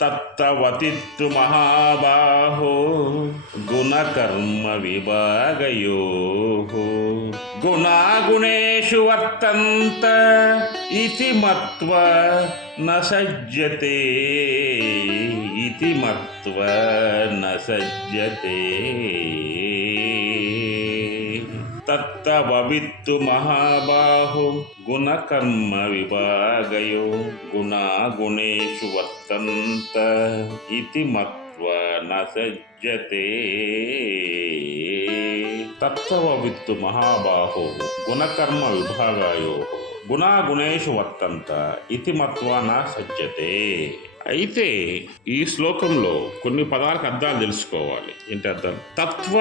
తత్తవతిత్తు మహాబాహో గుణకర్మ విభాగయో గుణాగుణేషు వర్తంత ఇతి మత్వా న సజ్జతే ఇతి మత్వా న సజ్జతే తత్తవిత్తు మహాబాహు గుణకర్మ విభాగయో గుణాగుణేషు వర్తంత ఇతి మత్వా న సజ్జతే తత్వవిత్తు మహాబాహు గుణకర్మ విభాగాయో గుణాగుణేషు వర్తంత ఇతి మత్వా న సజ్జతే అయితే ఈ శ్లోకంలో కొన్ని పదాలకు అర్థాలు తెలుసుకోవాలి. ఏంటి అర్థం? తత్వ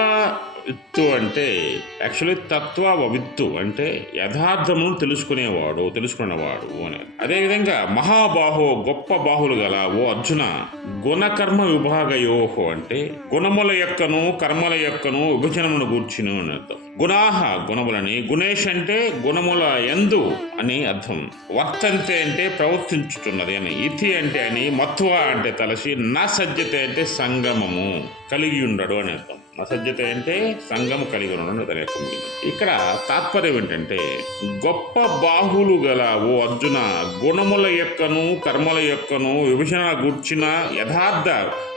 విత్తు అంటే యాక్చువల్లీ తత్వ విత్తు అంటే యథార్థమును తెలుసుకునేవాడు తెలుసుకునేవాడు అని. అదేవిధంగా మహాబాహో గొప్ప బాహులు గల ఓ అర్జున గుణకర్మ విభాగయోహో అంటే గుణముల యొక్కను కర్మల యొక్కను విభజనమును గూర్చిను అని అర్థం. గుణాహ గుణములని గుణేష్ అంటే గుణముల ఎందు అని అర్థం. వర్తంతే అంటే ప్రవర్తించుతున్నది అని. ఇతి అంటే అని మత్వ అంటే తలసి నా సజ్జతే అంటే సంగమము కలిగి ఉండడు అని అర్థం. అసజ్జత అంటే సంఘము కలిగి ఉండడం దాని యొక్క ఇక్కడ తాత్పర్యం ఏంటంటే గొప్ప బాహులు గల ఓ అర్జున గుణముల యొక్కను కర్మల యొక్కను విభజన గూర్చిన యథార్థ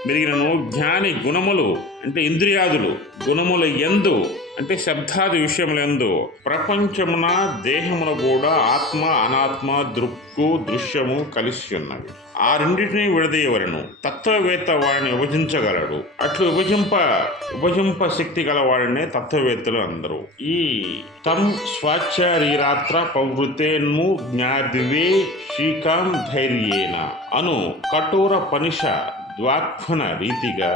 మెరిగినను జ్ఞాని గుణములు అంటే ఇంద్రియాదులు గుణముల ఎందు అంటే శబ్దాది విషయములందు ప్రపంచమున దేహమున కూడా ఆత్మ అనాత్మ దృక్కు దృశ్యము కలిసి ఉన్నవి. ఆ రెండింటిని విడదీయవలను తత్వవేత్త వాడిని విభజించగలడు. అట్లు విభజింప విభజింప శక్తి గలవాడినే తత్వవేత్తలు అందరూ. ఈ తం స్వాచ్ఛరీరాత్ర పవృతేన్ము జ్ఞాదివే శ్రీకాం ధైర్యేన. అను కఠోర పనిష ద్వాక్ఫన రీతిగా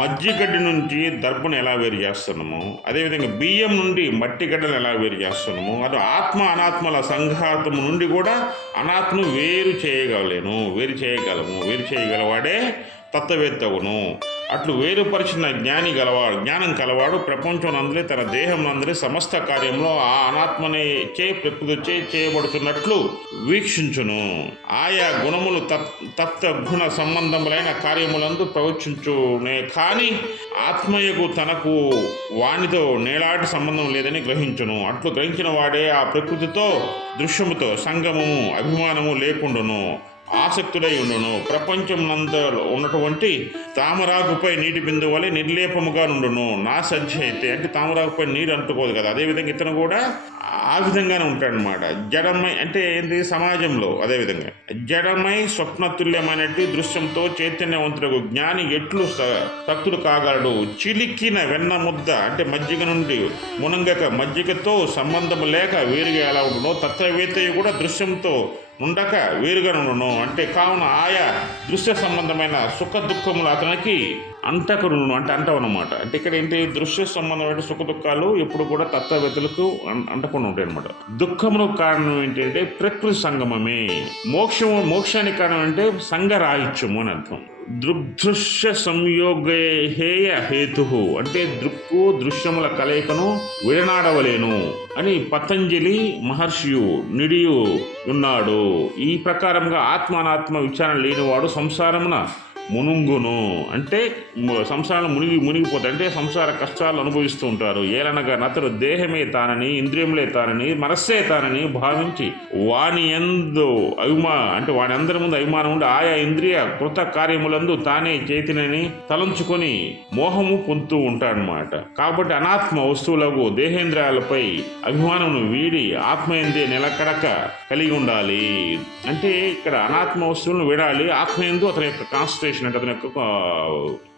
మజ్జిగడ్డి నుంచి దర్పను ఎలా వేరు చేస్తున్నాము? అదేవిధంగా బియ్యం నుండి మట్టి గడ్డను ఎలా వేరు చేస్తున్నాము? అది ఆత్మ అనాత్మల సంఘాతము నుండి కూడా అనాత్మను వేరు చేయగలేను వేరు చేయగలము వేరు చేయగలవాడే తత్వవేత్తవును. అట్లు వేరుపరిచిన జ్ఞాని గలవాడు జ్ఞానం కలవాడు ప్రపంచం తన దేహమునందరి సమస్త కార్యంలో ఆ అనాత్మనే చే ప్రకృతి చేయబడుతున్నట్లు వీక్షించును. ఆయా గుణములు తత్ తత్వ గుణ సంబంధములైన కార్యములందు ప్రవచించునే కానీ ఆత్మయకు తనకు వానితో నేలాటి సంబంధం లేదని గ్రహించును. అట్లు గ్రహించిన వాడే ఆ ప్రకృతితో దృశ్యముతో సంగమము అభిమానము లేకుండును. ఆసక్తుడై ఉండును. ప్రపంచం నంద ఉన్నటువంటి తామరాకుపై నీటి బిందు వలె నిర్లేపముగా నుండును. నా సంచి అయితే అంటే తామరాకుపై నీరు అంటుకోదు కదా. అదేవిధంగా ఇతను కూడా ఆ విధంగానే ఉంటాడనమాట జడమై అంటే ఏంటి సమాజంలో అదేవిధంగా జడమై స్వప్నతుల్యమైనట్టు దృశ్యంతో చైతన్యవంతుడు జ్ఞాని ఎట్లు స- శక్తుడు కాగలడు? చిలికిన వెన్న ముద్ద అంటే మజ్జిగ నుండి మునంగక మజ్జిగతో సంబంధం లేక వేరుగా ఎలా ఉండునో తత్వవేత్తయ్య కూడా దృశ్యంతో ఉండక వేరుగా ఉండును అంటే కావున ఆయా దృశ్య సంబంధమైన సుఖ దుఃఖములు అతనికి అంటకరును అంటే అంటవన్నమాట అంటే ఇక్కడ ఏంటి? దృశ్య సంబంధమైన సుఖ దుఃఖాలు ఎప్పుడు కూడా తత్వవేత్తలకు అంటకుండా ఉంటాయి అనమాట దుఃఖములకు కారణం ఏంటంటే ప్రకృతి సంగమమే. మోక్షము మోక్షానికి కారణం అంటే సంగరాహిత్యము అని అర్థం. దృగ్దృశ్య సంయోగేయ హేతు. అంటే దృక్కు దృశ్యముల కలయికను విడనాడవలేను అని పతంజలి మహర్షియు నిడియు ఉన్నాడు ఈ ప్రకారంగా ఆత్మానాత్మ విచారణ లేనివాడు సంసారమున మునుంగును. అంటే సంసారం మునిగి మునిగిపోతాయి. అంటే సంసార కష్టాలు అనుభవిస్తూ ఉంటారు. ఏలనగా నతడు దేహమే తానని ఇంద్రియములే తానని మనస్సే తానని భావించి వాని ఎందు అభిమా అంటే వాని అందరి ముందు అభిమానం ఉండి ఆయా ఇంద్రియ కృత కార్యములందు తానే చేతినని తలంచుకొని మోహము పొందుతూ ఉంటాడనమాట కాబట్టి అనాత్మ వస్తువులకు దేహేంద్రియాలపై అభిమానమును వీడి ఆత్మయందే నిలకడక కలిగి ఉండాలి. అంటే ఇక్కడ అనాత్మ వస్తువులను వీడాలి. ఆత్మయందు అతని యొక్క కాన్సన్ట్రేషన్ అంటే అతని యొక్క ఆ,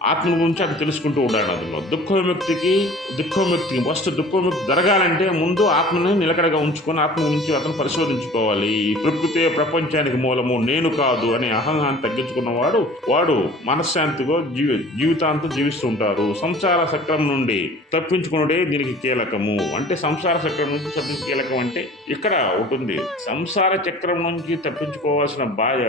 ఆత్మ గురించి అది తెలుసుకుంటూ ఉండాలి అందులో. దుఃఖ విముక్తికి ఫస్ట్ దుఃఖవిముక్తి జరగాలంటే ముందు ఆత్మని నిలకడగా ఉంచుకొని ఆత్మ గురించి అతను పరిశోధించుకోవాలి. ఈ ప్రకృతి ప్రపంచానికి మూలము నేను కాదు అనే అహంహాన్ని తగ్గించుకున్నవాడు వాడు మనశ్శాంతిగా జీవి జీవితాంతం జీవిస్తూ ఉంటారు సంసార చక్రం నుండి తప్పించుకునుడే దీనికి కీలకము. అంటే సంసార చక్రం నుంచి తప్పించు కీలకం అంటే ఇక్కడ ఉంటుంది. సంసార చక్రం నుంచి తప్పించుకోవాల్సిన బాధ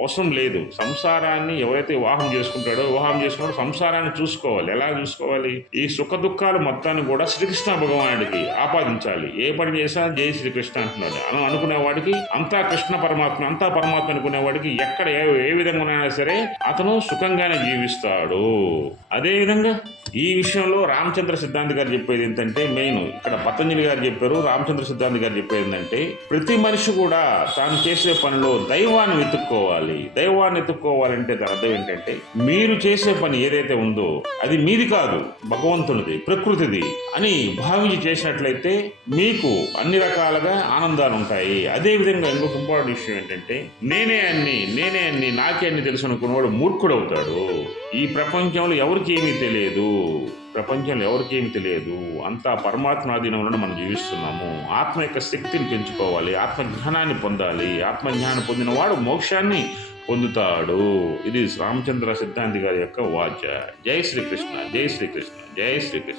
అవసరం లేదు. సంసారాన్ని ఎవరైతే వివాహం చేసుకుంటాడో వివాహం చేసుకున్నాడు సంసారాన్ని చూసుకోవాలి. ఎలా చూసుకోవాలి? ఈ సుఖ దుఃఖాలు మొత్తాన్ని కూడా శ్రీకృష్ణ భగవానుడికి ఆపాదించాలి. ఏ పని చేసినా జై శ్రీకృష్ణ అంటున్నాడు. అని అనుకునేవాడికి అంతా కృష్ణ పరమాత్మ అంతా పరమాత్మ అనుకునేవాడికి ఎక్కడ ఏ ఏ విధంగా ఉన్నా సరే అతను సుఖంగానే జీవిస్తాడు. అదే విధంగా ఈ విషయంలో రామచంద్ర సిద్ధాంతి గారు చెప్పేది ఏంటంటే మెయిన్. ఇక్కడ పతంజలి గారు చెప్పారు రామచంద్ర సిద్ధాంతి గారు చెప్పేది ఏంటంటే ప్రతి మనిషి కూడా తాను చేసే పనిలో దైవాన్ని వెతుక్కోవాలి. దైవాన్ని వెతుక్కోవాలంటే దాని అర్థం ఏంటంటే మీరు చేసే పని ఏదైతే ఉందో అది మీది కాదు భగవంతునిది ప్రకృతిది అని భావించి చేసినట్లయితే మీకు అన్ని రకాలుగా ఆనందాలు ఉంటాయి అదే విధంగా ఇంకొక ఇంపార్టెంట్ విషయం ఏంటంటే నేనే అన్ని నేనే అన్ని నాకే అన్ని తెలుసు అనుకున్నవాడు మూర్ఖుడవుతాడు. ఈ ప్రపంచంలో ఎవరికి ఏమీ తెలియదు? ప్రపంచంలో ఎవరికి ఏమి తెలియదు? అంతా పరమాత్మ ఆధీనంలో మనం జీవిస్తున్నాము. ఆత్మ యొక్క శక్తిని పెంచుకోవాలి ఆత్మజ్ఞానాన్ని పొందాలి. ఆత్మజ్ఞానం పొందిన వాడు మోక్షాన్ని పొందుతాడు. ఇది రామచంద్ర సిద్ధాంతి గారి యొక్క వాచ జై శ్రీకృష్ణ జై శ్రీకృష్ణ జై శ్రీకృష్ణ.